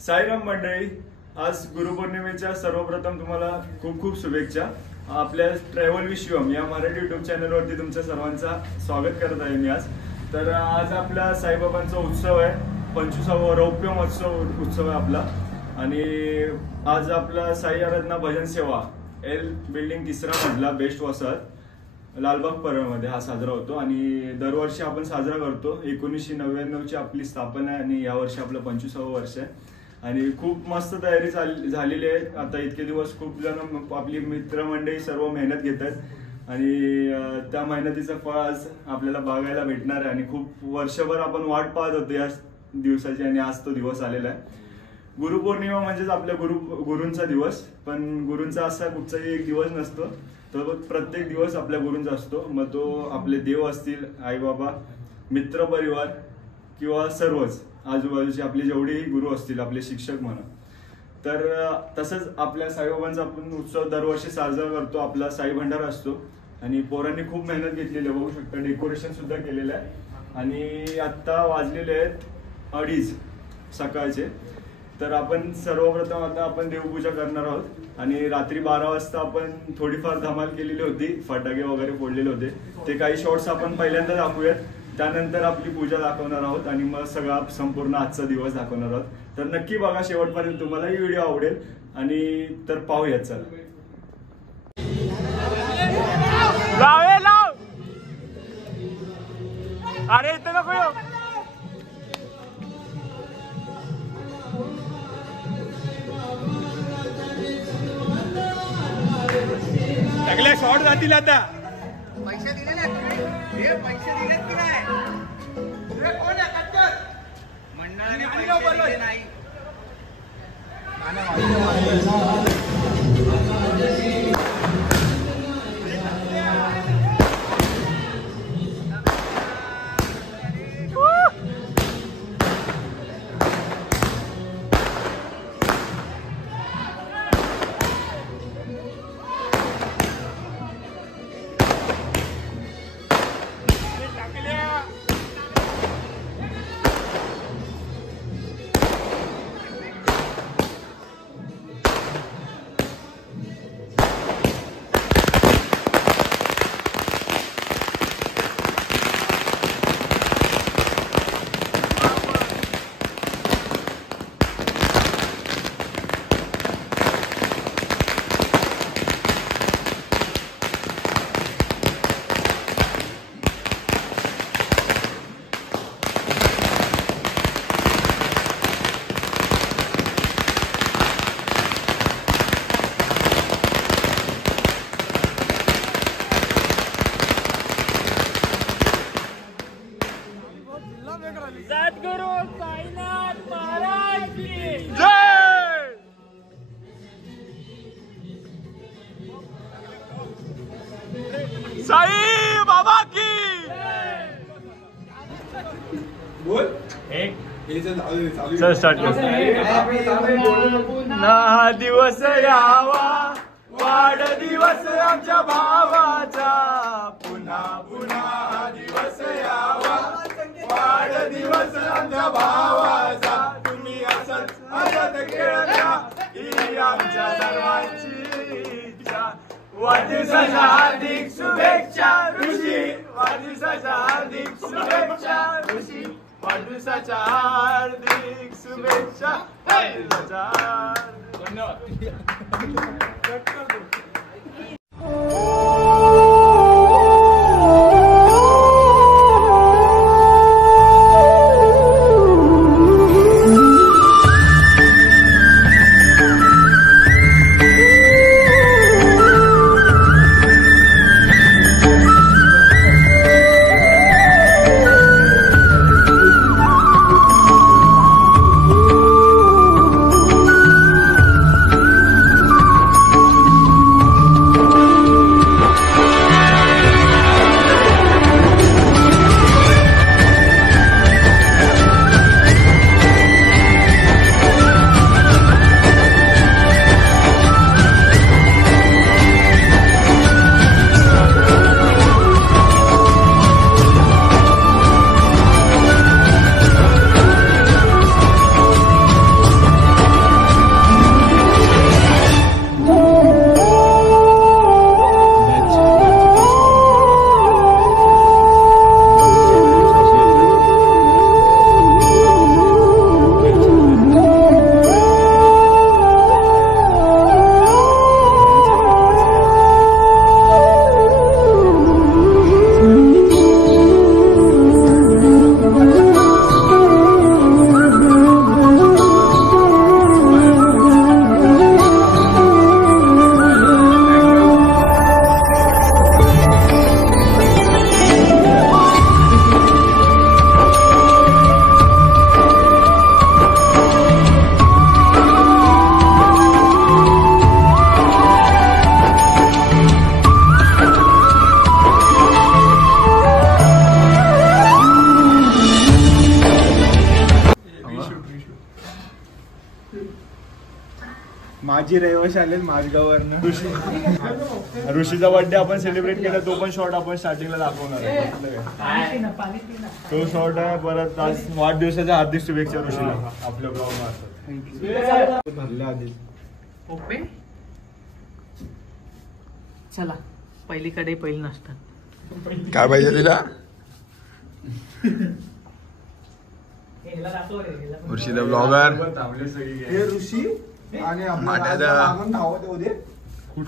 साईराम मंडळी, आज गुरुपौर्णिमेच्या सर्वप्रथम तुम्हाला खूप खूप शुभेच्छा। आपल्या ट्रॅव्हल विथ शिवम या मराठी युट्यूब चॅनलवरती तुमच्या सर्वांचा स्वागत करत आहे मी आज। तर आज आपला साईबाबांचा उत्सव आहे, 25वा रौप्य उत्सव आहे आपला। आणि आज आपला साई आराधना भजन सेवा एल बिल्डिंग तिसरा मजला बेस्ट वसाहत लालबाग परळमध्ये हा साजरा होतो। आणि दरवर्षी आपण साजरा करतो। 1999 ची आपली स्थापना आहे आणि यावर्षी आपलं 25वं वर्ष आहे आणि खूप मस्त तयारी झालेली आहे। आता इतके दिवस खूप जण आपली मित्रमंडळी सर्व मेहनत घेत आहेत आणि त्या मेहनतीचं फळ आज आपल्याला बघायला भेटणार आहे। आणि खूप वर्षभर आपण वाट पाहत होतो या दिवसाची आणि आज तो दिवस आलेला आहे। गुरुपौर्णिमा म्हणजेच आपल्या गुरूंचा दिवस, पण गुरूंचा असा कुठचाही एक दिवस नसतो, तो प्रत्येक दिवस आपल्या गुरूंचा असतो। मग तो आपले देव असतील, आई बाबा, मित्र परिवार किंवा सर्वच आजूबाजूचे आपले जेवढेही गुरु असतील, आपले शिक्षक म्हणा। तर तसंच आपल्या साईबाबांचा आपण उत्सव दरवर्षी साजरा करतो। आपला साई भंडारा असतो आणि पोरांनी खूप मेहनत घेतलेली आहे, बघू शकता डेकोरेशन सुद्धा केलेलं आहे। आणि आता वाजलेले आहेत 2:30 सकाळचे। तर आपण सर्वप्रथम आता आपण देवपूजा करणार आहोत आणि रात्री 12 वाजता आपण थोडीफार धमाल केलेली होती, फटाके वगैरे फोडलेले होते, ते काही शॉर्ट्स आपण पहिल्यांदा दाखवूयात। त्यानंतर आपली पूजा दाखवणार आहोत आणि मग सगळा संपूर्ण आजचा दिवस दाखवणार आहोत। तर नक्की बघा शेवटपर्यंत, तुम्हालाही व्हिडिओ आवडेल। आणि तर पाहूयात, चला। अरे इथं नको येऊ। सगळे शॉर्ट जातील आता। पैसे दिलेले हे पैसे दिलेत की नाही? कोण आहे कट्टर? मंडळाने पैसे दिले नाही। सद्गुरु साईनाथ महाराज की जय। साई बाबा की बोल। चल स्टार्ट कर। ना दिवस यावा वाढदिवस आमच्या भावाचा, पुन्हा पुन्हा दिवस यावा वाढदिवस आमच्या भावाचा। तुम्ही असंच हसत खेळत राहा ही आमच्या सर्वांची इच्छा। वाढदिवसाच्या हार्दिक शुभेच्छा ऋषी, वाढदिवसाच्या हार्दिक शुभेच्छा ऋषी, वाढदिवसाच्या हार्दिक शुभेच्छा, वाढदिवसाच्या माझी रहिवाशी आले माझगाववरनं. ऋषीचा बर्थडे आपण सेलिब्रेट केला, तो पण शॉट आपण स्टार्टिंगला दाखवणार आहे. तो शॉट आहे. परत आज वाढदिवसाच्या हार्दिक शुभेच्छा ऋषीला आपल्या ब्लॉग मार्फत. भरले आधी. ओपे चला पहिली कडे पहिली नाश्ता. काय पाहिजे तिला? ऋषीचा ब्लॉगर थांबले सगळी. हे ऋषी आणि मान्याचा. धावत होते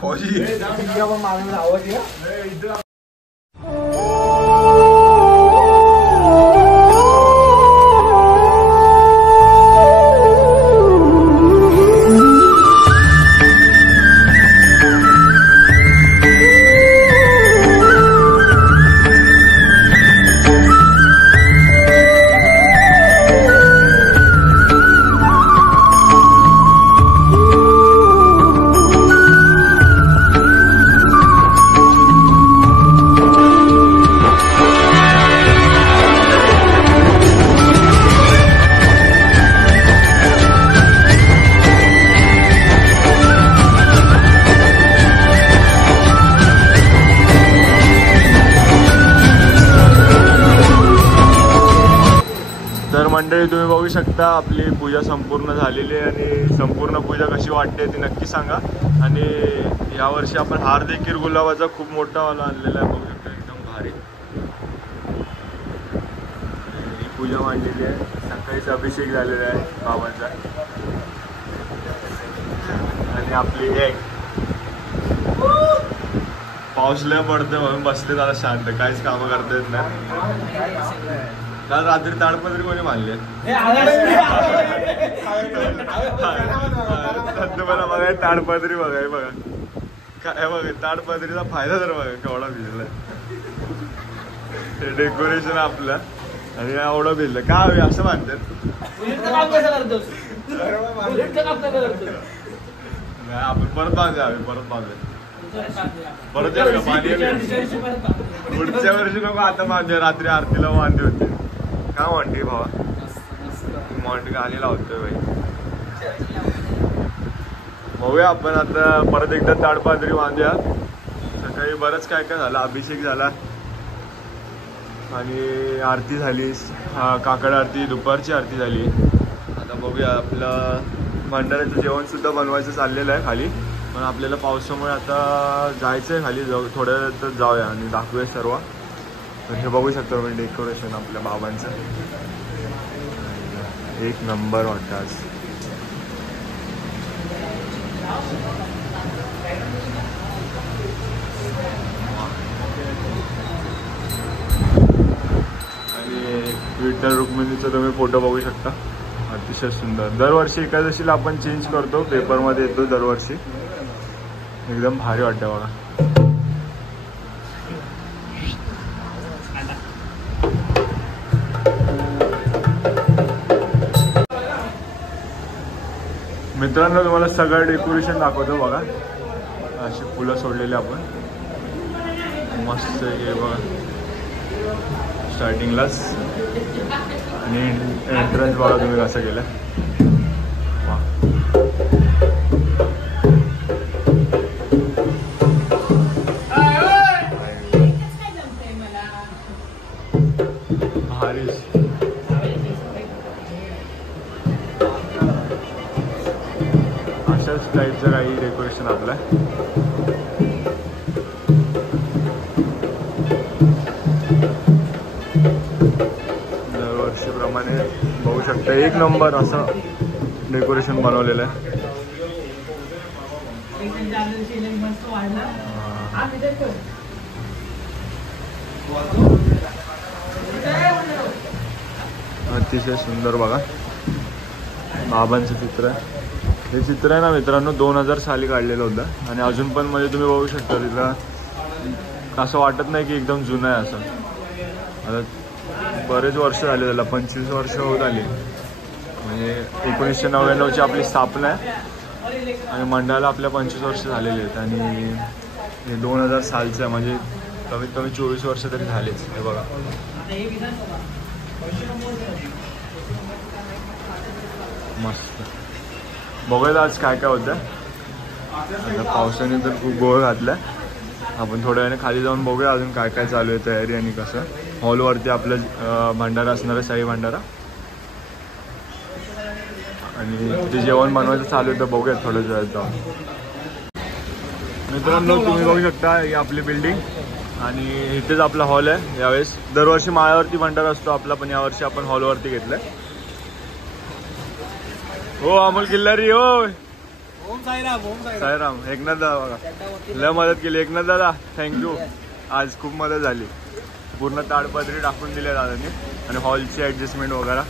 फौजी मागून धावत या. मंडळी तुम्ही बघू शकता आपली पूजा संपूर्ण झालेली आहे आणि संपूर्ण पूजा कशी वाटते ती नक्की सांगा. आणि यावर्षी आपण हार देखील गुलाबाचा खूप मोठा वाला आणलेला आहे, बघू शकता एकदम भारी. ही पूजा मांडलेली आहे, सकाळीच अभिषेक झालेला आहे बाबांचा. आणि आपली एक पाऊस लय पडतोय म्हणून बसले जरा शांत, काहीच कामं करता येत नाही. काल रात्री ताडपत्री कोणी बांधले? तुम्हाला बघा ताडपत्री बघा, बघा काय बघा ताडपत्रीचा फायदा तर बघा केवढा भिजला. हे डेकोरेशन आपलं आणि एवढं भिजलं का हवे असं बांधतात. नाही आपण परत बांधूया, हवे परत बांधूया परत येईल का पाणी. पुढच्या वर्षी नको आता बांधूया, रात्री आरतीला बांधले होते. का म्हणते भावा मॉन्टी गाणी लावतोय बाई. बघूया आपण आता परत एकदा ताडपत्री बांधूया. सकाळी बरंच काय काय झालं, अभिषेक झाला आणि आरती झाली, काकड आरती, दुपारची आरती झाली. आता बघूया आपलं भंडाऱ्याचं जेवण सुद्धा बनवायचं चाललेलं आहे खाली, पण आपल्याला पावसामुळे आता जायचं आहे खाली, थोड्या वेळात जाऊया आणि दाखवूया सर्व. तर हे बघू शकतो आपण डेकोरेशन आपल्या बाबांचं, एक नंबर वाटतं आज. आणि विठ्ठल रुक्मिणीचा तुम्ही फोटो बघू शकता, अतिशय सुंदर. दरवर्षी एकादशीला आपण चेंज करतो, पेपरमध्ये येतो दरवर्षी, एकदम भारी वाटतं बघा. मित्रांनो तुम्हाला सगळं डेकोरेशन दाखवतो बघा. अशी फुलं सोडलेली आपण मस्त हे बघा स्टार्टिंगलाच. आणि एंट्रन्स बघा तुम्ही कसं केलं. भारी अशाच टाईपचं काही डेकोरेशन आपलं. दरवर्षीप्रमाणे बघू शकता एक नंबर असं डेकोरेशन बनवलेलं आहे. अतिशय सुंदर बघा बाबांचं चित्र आहे. हे चित्र आहे ना मित्रांनो 2000 साली काढलेलं होतं आणि अजून पण म्हणजे तुम्ही बघू शकता तिथं असं वाटत नाही की एकदम जुनं आहे असं. आता बरेच वर्ष झाले त्याला, 25 वर्ष होत आली. म्हणजे 1999ची आपली स्थापना आहे आणि मंडळाला आपल्या 25 वर्ष झालेली आहेत. आणि हे 2000 सालचं आहे, म्हणजे कमीत कमी 24 वर्ष तरी झालेच. हे बघा मस्त. बघूया आज काय काय होतं. आता पावसाने तर खूप गोळ घातला. आपण थोड्या वेळाने खाली जाऊन बघूया अजून काय काय चालू आहे तयारी आणि कसं. हॉलवरती आपलं भंडारा असणार आहे, शाही भंडारा. आणि तिथे जेवण बनवायचं चालू आहे तर बघूया थोड्या वेळात जाऊन. मित्रांनो तुम्ही बघू शकता ही आपली बिल्डिंग आणि इथेच आपला हॉल आहे. यावेळेस दरवर्षी माळ्यावरती भंडारा असतो आपला, पण यावर्षी आपण हॉलवरती घेतलाय. हो अमोल किल्लारी. हो ओम साईराम. ओम साईराम. एकनाथ दादा बघा लय मदत केली. एकनाथ दादा थँक्यू. आज खूप मदत झाली. पूर्ण ताडपत्री टाकून दिल्या दादांनी आणि हॉलची ॲडजस्टमेंट वगैरे.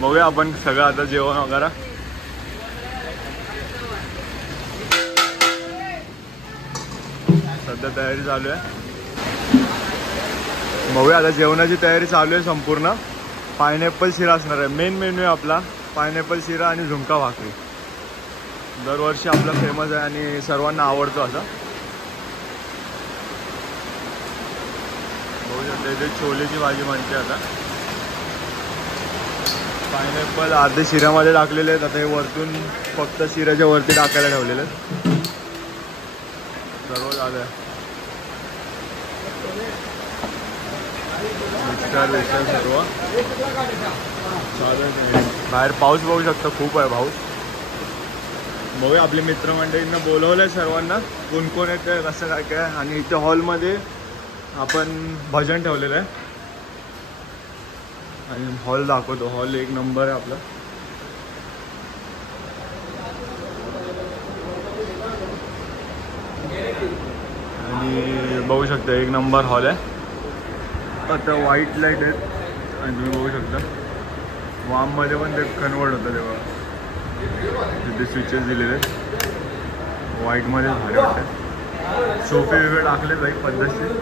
बघूया आपण सगळं आता जेवण वगैरे. सध्या तयारी चालू आहे. बघूया आता जेवणाची तयारी चालू आहे संपूर्ण. पायनॅपल शिरा असणार आहे. मेन मेन्यू आहे आपला पायनॅपल शिरा आणि झुणका भाकरी. दरवर्षी आपला फेमस आहे आणि सर्वांना आवडतो असा. बघू शकता इथे छोलेची भाजी म्हणते. आता पायनॅपल अर्धे शिऱ्यामध्ये टाकलेले आहेत. आता हे वरतून फक्त शिऱ्याच्या वरती टाकायला ठेवलेले आहेत. सर्व झालं मिक्सर सर्व चालेल. बाहेर पाऊस बघू शकता खूप आहे पाऊस. बघूया आपली मित्रमंडळींना बोलवलंय सर्वांना कोण कोण येतं कसं काय काय. आणि इथे हॉलमध्ये आपण भजन ठेवलेलं आहे आणि हॉल दाखवतो. हॉल एक नंबर आहे आपला. आणि बघू शकता एक नंबर हॉल आहे. आता व्हाईट लाईट आहेत आणि तुम्ही बघू शकता वाममध्ये पण ते कन्वर्ट होतं तेव्हा. तिथे स्विचेस दिलेले आहेत. व्हाईटमध्ये भारी वाटतं. सोफे वेगळे टाकले जाईल पद्धतशीर.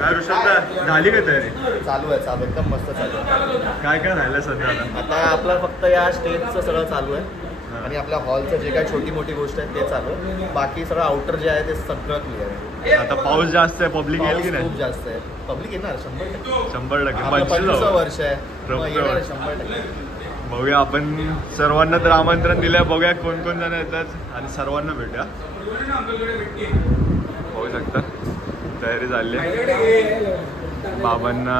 काय ऋषभ झाली का तयारी? चालू आहे एकदम मस्त चालू आहे. काय काय राहिलं सध्या आता आपलं फक्त या स्टेजचं सगळं चालू आहे आणि आपल्या हॉलचं जे काही छोटी मोठी गोष्ट आहे ते चालू आहे. बाकी सगळं आउटर जे आहे ते सगळं क्लिअर आहे. आता पाऊस जास्त आहे. पब्लिक येईल की नाही? खूप जास्त आहे. पब्लिक येणार 100%. 100%. 25 वर्ष आहे. रौप्य येणार वर्ष. 100%. बघूया आपण सर्वांना तर आमंत्रण दिलंय. बघूया कोण कोण जण येतात आणि सर्वांना भेटूया. बघू शकता तयारी झाली आहे. बाबांना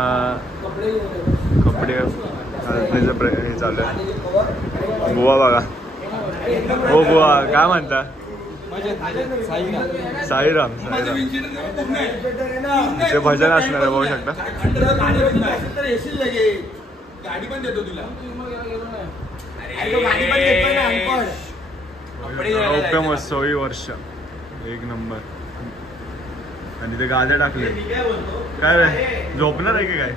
कपडे घालण्याचं हे चालू आहे. बुवा बघा. हो बुवा काय म्हणता? साईराम. ते भजन असणार आहे बघू शकता. गाडी पण देतो तुला. रौप्य महोत्सवी वर्ष एक नंबर. आणि ते गाद्या टाकले. काय रे झोपणार आहे की काय?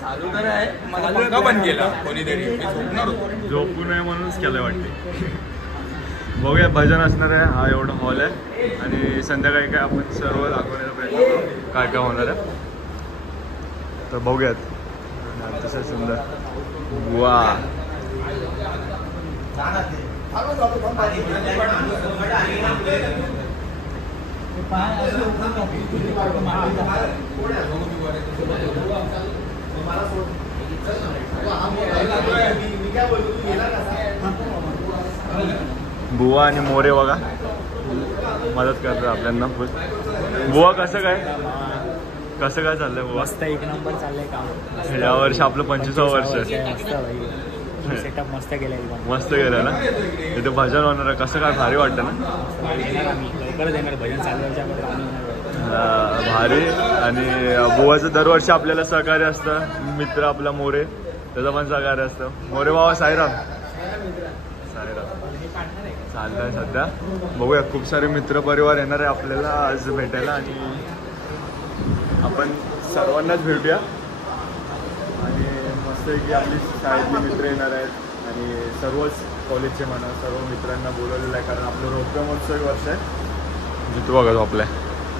चालू तर आहे. मला पंखा बंद केला कोणीतरी. मी झोपणार होतो. झोपू नये म्हणूनच केलं वाटते. बघूया भजन असणार आहे. हा एवढा हॉल आहे आणि संध्याकाळी काय आपण सर्व दाखवण्याचा प्रयत्न करू काय काय होणार आहे. तर बघूयात. अतिशय सुंदर. वा बुवा आणि मोरे बघा मदत करतात आपल्याला. बुवा कसं काय चाललंय बुवा? मस्त एक नंबर चाललंय काम. यावर्षी आपलं 25वं वर्ष आहे. सेटअप मस्त केलं एकदम. मस्त केलं ना. इथे भजन होणार आहे. कसं काय भारी वाटतं ना. लवकरच येणार भजन चालू. भारी. आणि बुवाचं दरवर्षी आपल्याला सहकार्य असतं. मित्र आपला मोरे त्याचं पण सहकार्य असतं. मोरे बाबा साईराम. चाललंय सध्या. बघूया खूप सारे मित्र परिवार येणार आहे आपल्याला आज भेटायला आणि आपण सर्वांनाच भेटूया. आणि मस्त की आपली शाळेतली मित्र येणार आहेत आणि सर्वच कॉलेजचे म्हणा सर्व मित्रांना बोलवलेलं आहे. कारण आपलं रौप्य महोत्सवी वर्ष आहे. जितू बघा आपल्या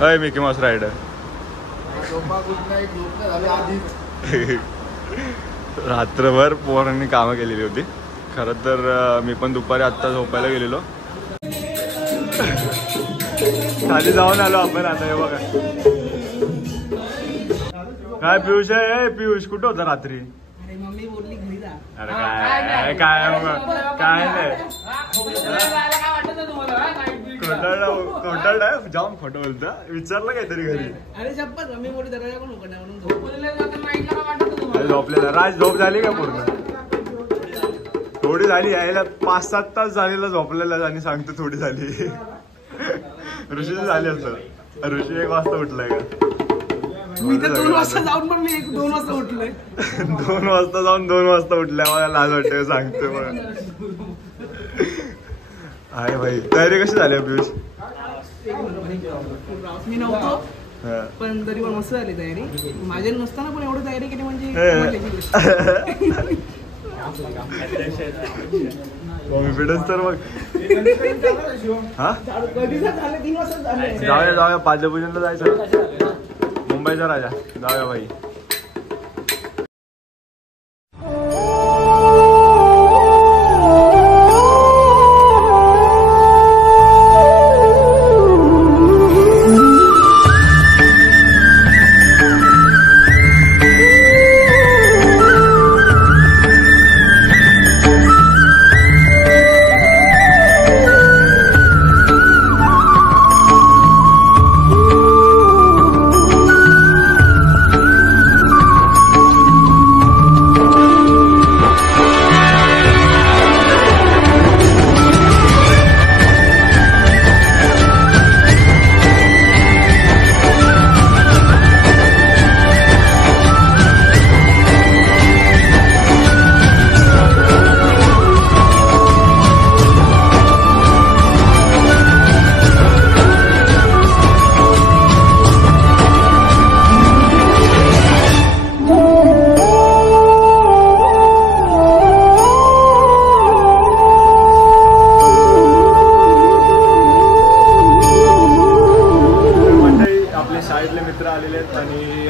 अय मिकी माऊस रायडर. रात्रभर पोरांनी कामं केलेली होती. खरं तर मी पण दुपारी आत्ता झोपायला गेलेलो. खाली जाऊन आलो आपण आता. हे बघा काय पियुष आहे. पियुष कुठं होता रात्री? मम्मी बोलली घरी जा. अरे काय काय नाही खोटारडा जाम खोटं बोलता विचारलं काहीतरी घरी अरे शपथ मी मोठी दरवाजा कोण उघडणार म्हणून झोपलेला राज झोप झाली का पूर्ण थोडी झाली यायला 5-7 तास झालेला झोपलेला आणि सांगतो थोडी झाली ऋषीची झाली असं ऋषी 1 वाजता उठलाय का मी तर 2 वाजता जाऊन पण मी 2 वाजता उठलोय 2 वाजता जाऊन 2 वाजता उठल्या मला लाज वाटते सांगतो पण आहे भाई तयारी कशी झाली पियुष मी नव्हतो पण तरी पण मस्त झाली तयारी माझ्या नसताना पण एवढी तयारी केली म्हणजे कॉन्फिडन्स तर मग हा कधी झाले 3 वाजता झाले जाऊया पाद्यपूजनला जायचं मुंबईचा राजा जाऊया भाई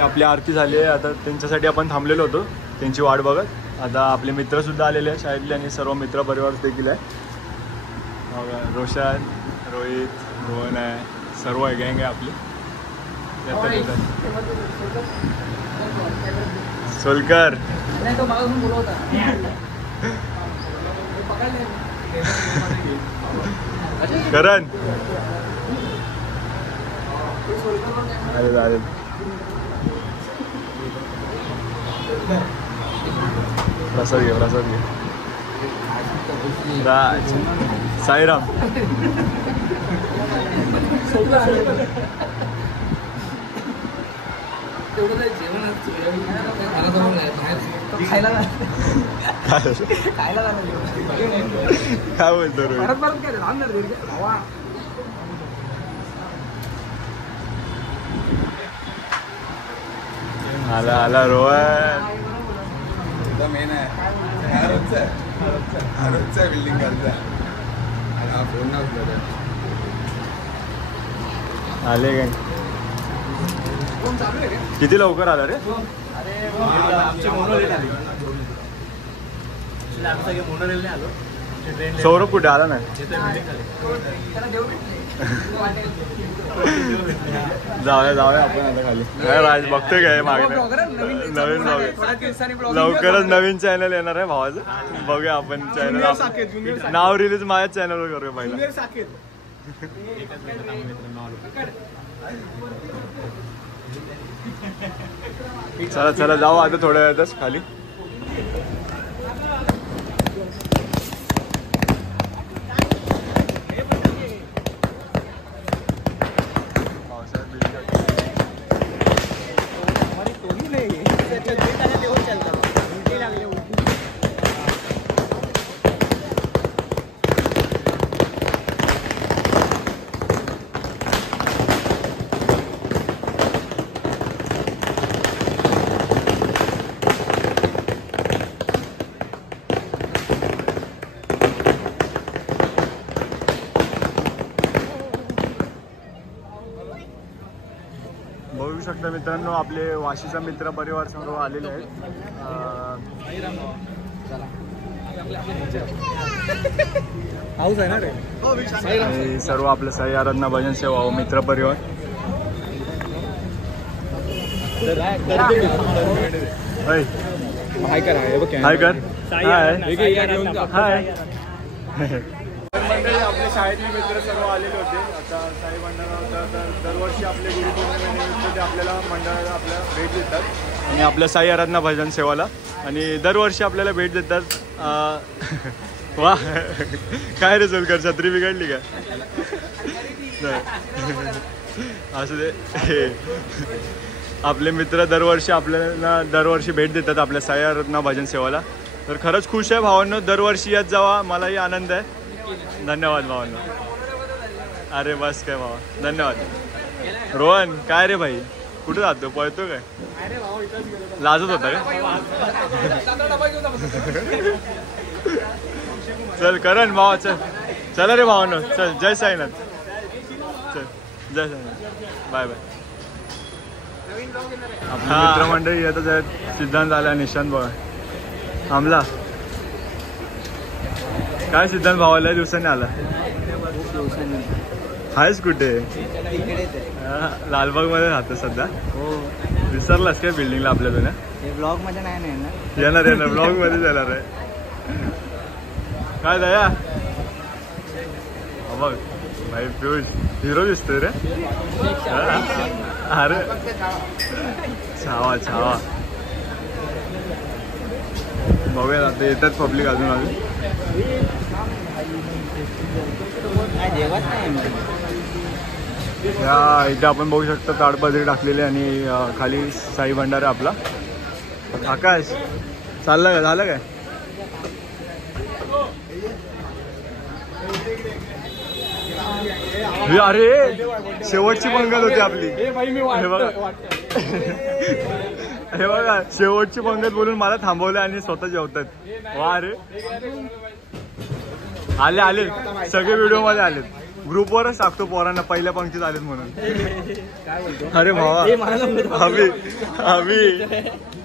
आपली आरती झाली आहे आता त्यांच्यासाठी आपण थांबलेलो होतो त्यांची वाट बघत आता आपले मित्र सुद्धा आलेले आहेत शाळेतले आणि सर्व मित्र परिवार देखील आहे रोशन रोहित रोहन आहे सर्व आहे गँग आहे आपली सोलकर करण अरे प्रसाद घे राज साईराम काय बोलतो आला रोहन मेन आहे रोजचा बिल्डिंग करता फोन आले काय किती लवकर आला रे सौरभ कुठे आला नाही जाऊया आपण आता खाली राज बघतोय काय मागे नवीन लवकरच नवीन चॅनल येणार आहे भावाचं बघूया आपण चॅनल नाव रिलीज माझ्याच चॅनलवर करूया पहिला चला जाऊ आता थोड्या वेळातच खाली बघू शकता मित्रांनो आपले वाशीचा मित्र परिवार सर्व आलेले आहेत पाऊस आहे ना रे सर्व आपलं साई आराधना भजन सेवा मित्र परिवार हाय कर मंडळी आपल्या शाळेतले मित्र सर्व आलेले होते. आता साई भंडारा होता, तर दरवर्षी आपले गुरुपौर्णिमेनिमित्त ते आपल्याला मंडळाला आपल्या भेट देतात आणि आपल्या साई आराधना भजन सेवाला, आणि दरवर्षी आपल्याला भेट देतात. वा काय रे चल कर, छत्री बिघडली का? असं ते आपले मित्र दरवर्षी आपल्याला भेट देतात आपल्या साई आराधना भजन सेवाला. तर खरंच खुश आहे भावांनो, दरवर्षी येत जावा, मलाही आनंद आहे. धन्यवाद भावांनो. अरे बस काय भावा, धन्यवाद. रोहन काय रे भाई, कुठे जातो, पळतो काय? लाजत होता का? चल करण भावा, चल चला रे भावांनो, चल. जय साईनाथ. चल जय साईनाथ. Bye bye. आपली मित्रमंडळी येतच आहेत. सिद्धांत आला, निशांत बघा आमला. काय सिद्धांत भावाला दिवसांनी आला? आहेस कुठे? लालबाग मध्ये राहतो सध्या. विसरलास काय बिल्डिंगला आपल्या तुला? ब्लॉग मध्ये नाही ना येणार ब्लॉग मध्ये येणार आहे. काय दया बघ भाई, पियुष हिरो दिसतोय रे. अरे छावा छावा. बघूया आता येतात पब्लिक अजून. या इथे आपण बघू शकतो ताडपदरी टाकलेली आणि खाली साई भंडारा आपला. आकाश चाललं का, झालं काय? अरे शेवटची पंगत होती आपली. हे बघा शेवटची पंगत बोलून मला थांबवलं आणि स्वतः जेवतात. वा रे, आले आले सगळे व्हिडिओ मध्ये आलेत. ग्रुपवरच टाकतो पोरांना पहिल्या पंक्तीत आलेत म्हणून. अरे भावा आम्ही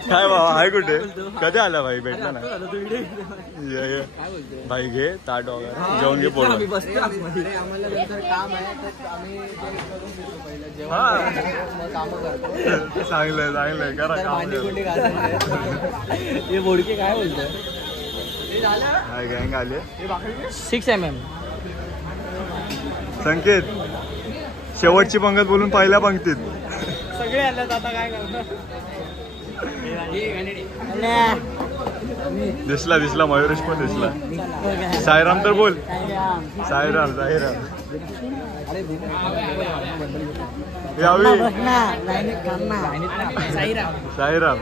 काय भावा आहे कुठे? कधी आला भाई? भेटला ना भाई. घे ताट वगैरे जेवण घे पोरं. चांगलंय चांगलंय, करा काम. बोडके काय बोलतो? काय गँग आले. 6mm. संकेत शेवटची पंगत बोलून पहिल्या पंक्तीत सगळे आले. आता काय करणार? दिसला मयुरेश पण दिसला. साईराम तर बोल. साईराम यावी. साईराम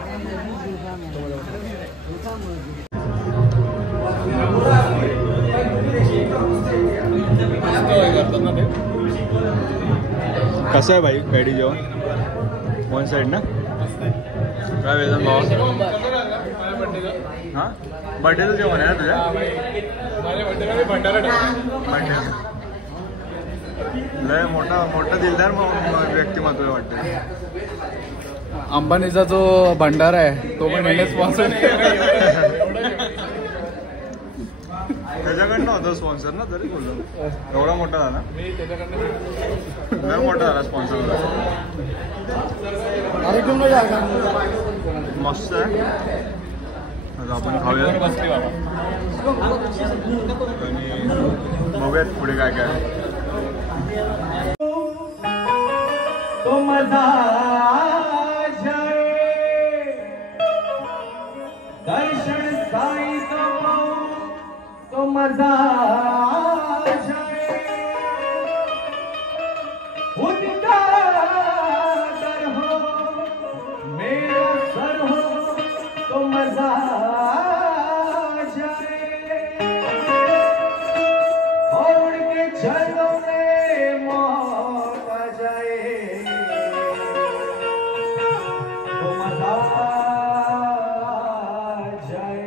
कसं आहे भाई पॅडी जेवण? वन साईड ना. काय वेदन भावा? हां बर्थडेचं जेवण आहे ना तुझ्या? लय मोठा दिलदार व्यक्तिमत्व वाटतं. अंबानीचा जो भंडारा आहे तो पण स्पॉन्सर. त्याच्याकडनं होता स्पॉन्सर ना, तरी बोललो एवढा मोठा झाला. लय मोठा झाला स्पॉन्सर. मस्त आहे. आता आपण खाऊया आणि बघूयात पुढे काय काय. तो मजा दर्शन साई तो मजा उनका दर हो मेरा सर हो तो मजा जाए. और उनके चरणों में मौत आ जाए तो मजा जाए.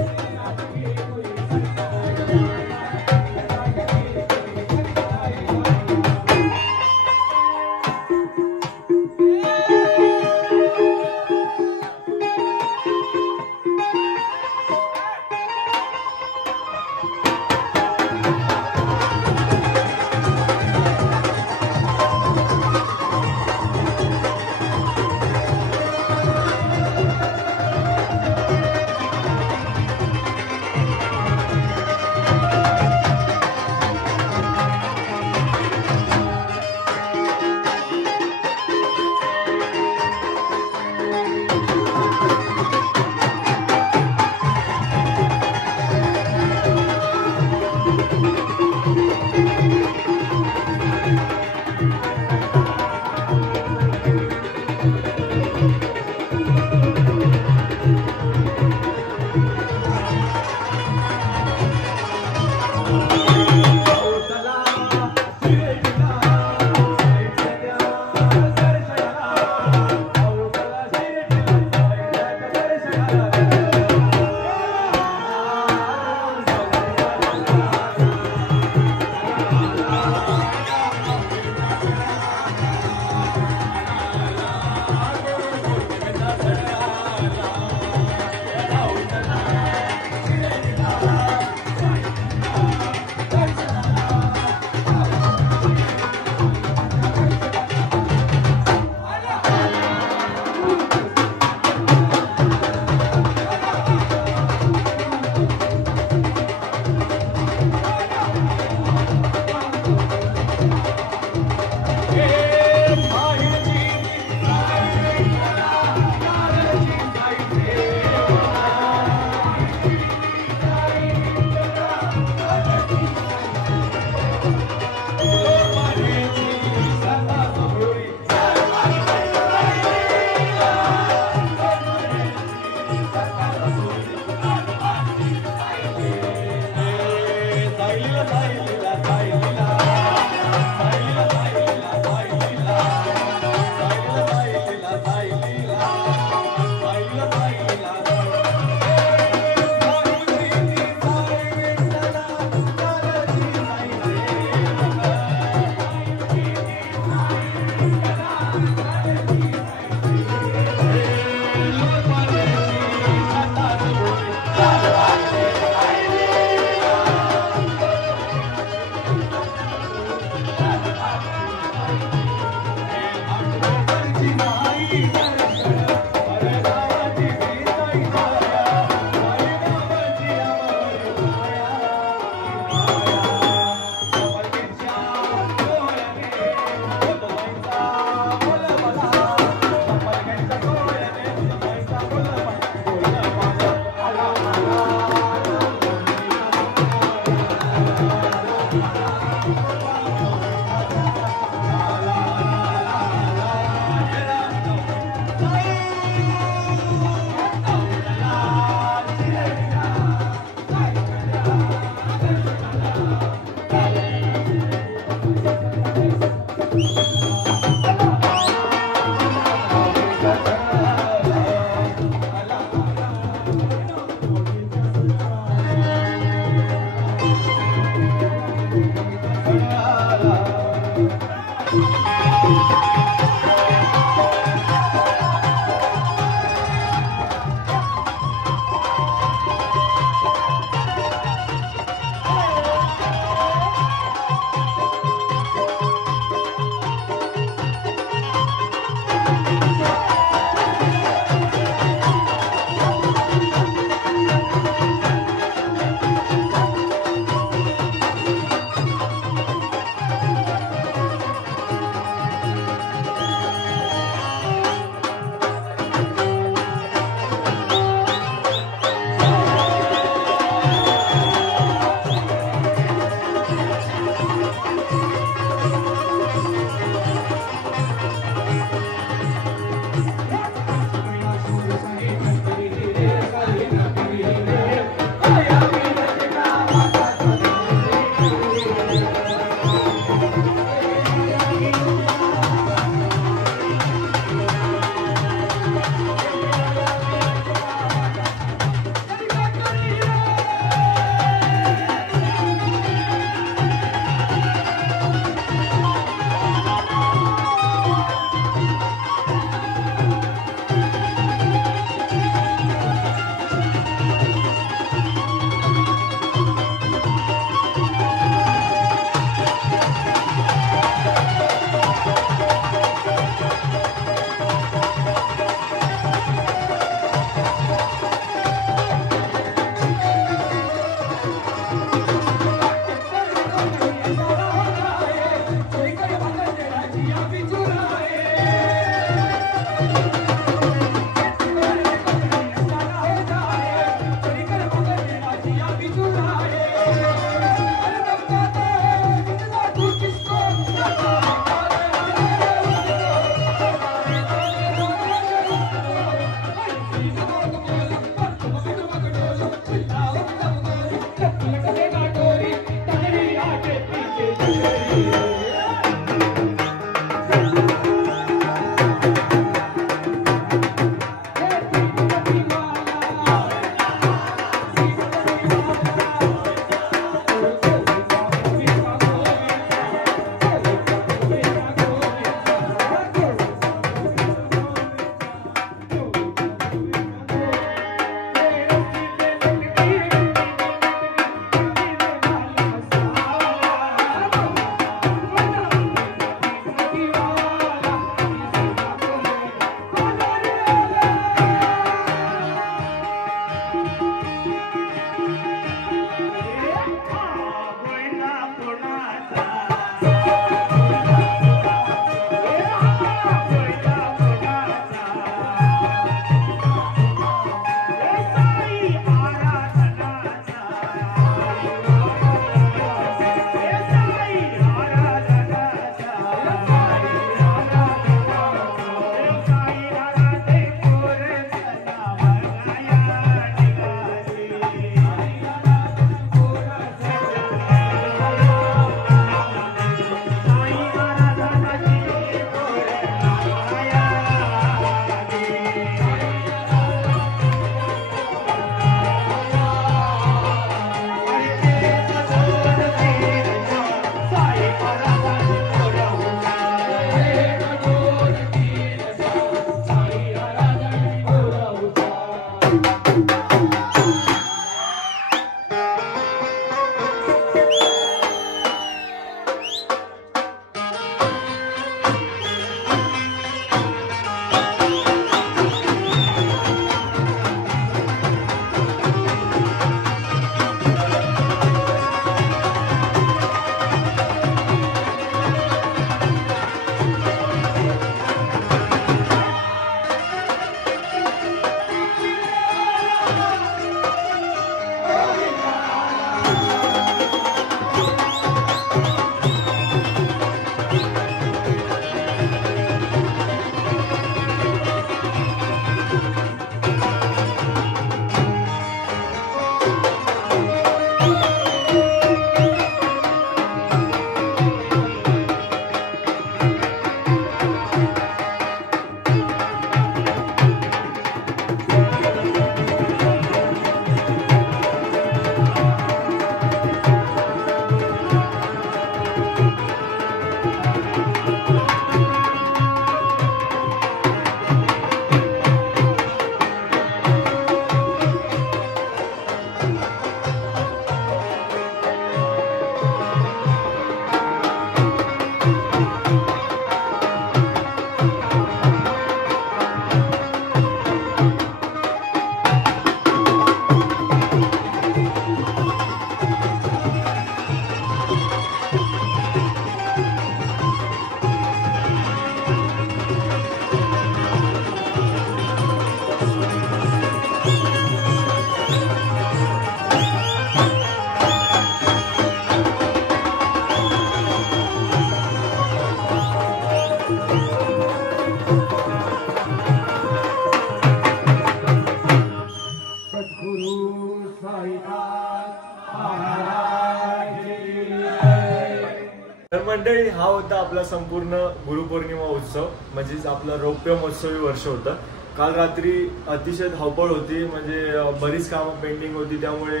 तर मंडळी, हा होता आपला संपूर्ण गुरुपौर्णिमा उत्सव, म्हणजेच आपला रौप्य महोत्सवी वर्ष होतं. काल रात्री अतिशय धावपळ होती, म्हणजे बरीच कामं पेंडिंग होती, त्यामुळे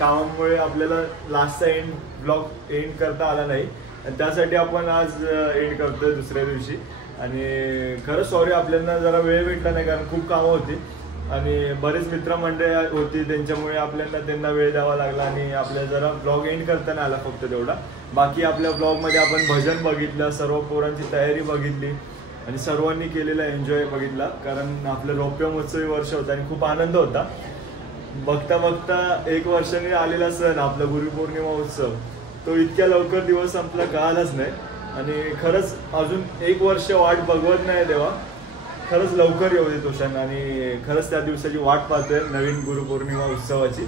कामामुळे आपल्याला लास्टचा ब्लॉग एंड करता आला नाही, आणि त्यासाठी आपण आज एंड करतोय दुसऱ्या दिवशी. आणि खरं सॉरी, आपल्याला जरा वेळ भेटला नाही, कारण खूप कामं होती आणि बरेच मित्रमंडळी होती, त्यांच्यामुळे आपल्याला त्यांना वेळ द्यावा लागला आणि आपल्याला जरा ब्लॉग एंड करता नाही आला फक्त तेवढा. बाकी आपल्या ब्लॉगमध्ये आपण भजन बघितलं, सर्व पोरांची तयारी बघितली आणि सर्वांनी केलेला एन्जॉय बघितला, कारण आपलं रौप्य महोत्सवी वर्ष होतं आणि खूप आनंद होता. बघता बघता 1 वर्षाने आलेला सण आपला गुरुपौर्णिमा उत्सव, तो इतक्या लवकर दिवस संपला कळालाच नाही. आणि खरंच अजून 1 वर्ष वाट बघवत नाही तेव्हा, खरंच लवकर येऊ दे तो क्षण, आणि खरंच त्या दिवसाची वाट पाहतोय नवीन गुरुपौर्णिमा उत्सवाची.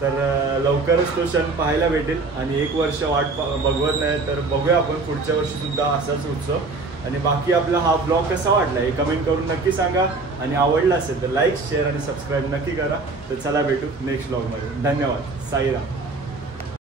तर लवकरच तो क्षण पाहायला भेटेल आणि 1 वर्ष वाट बघवत नाही, तर बघूया आपण पुढच्या वर्षी सुद्धा असाच उत्सव. आणि बाकी आपला हा ब्लॉग कसा वाटला हे कमेंट करून नक्की सांगा, आणि आवडला असेल तर लाईक, शेअर आणि सबस्क्राईब नक्की करा. तर चला भेटू नेक्स्ट ब्लॉगमध्ये. धन्यवाद. साईराम.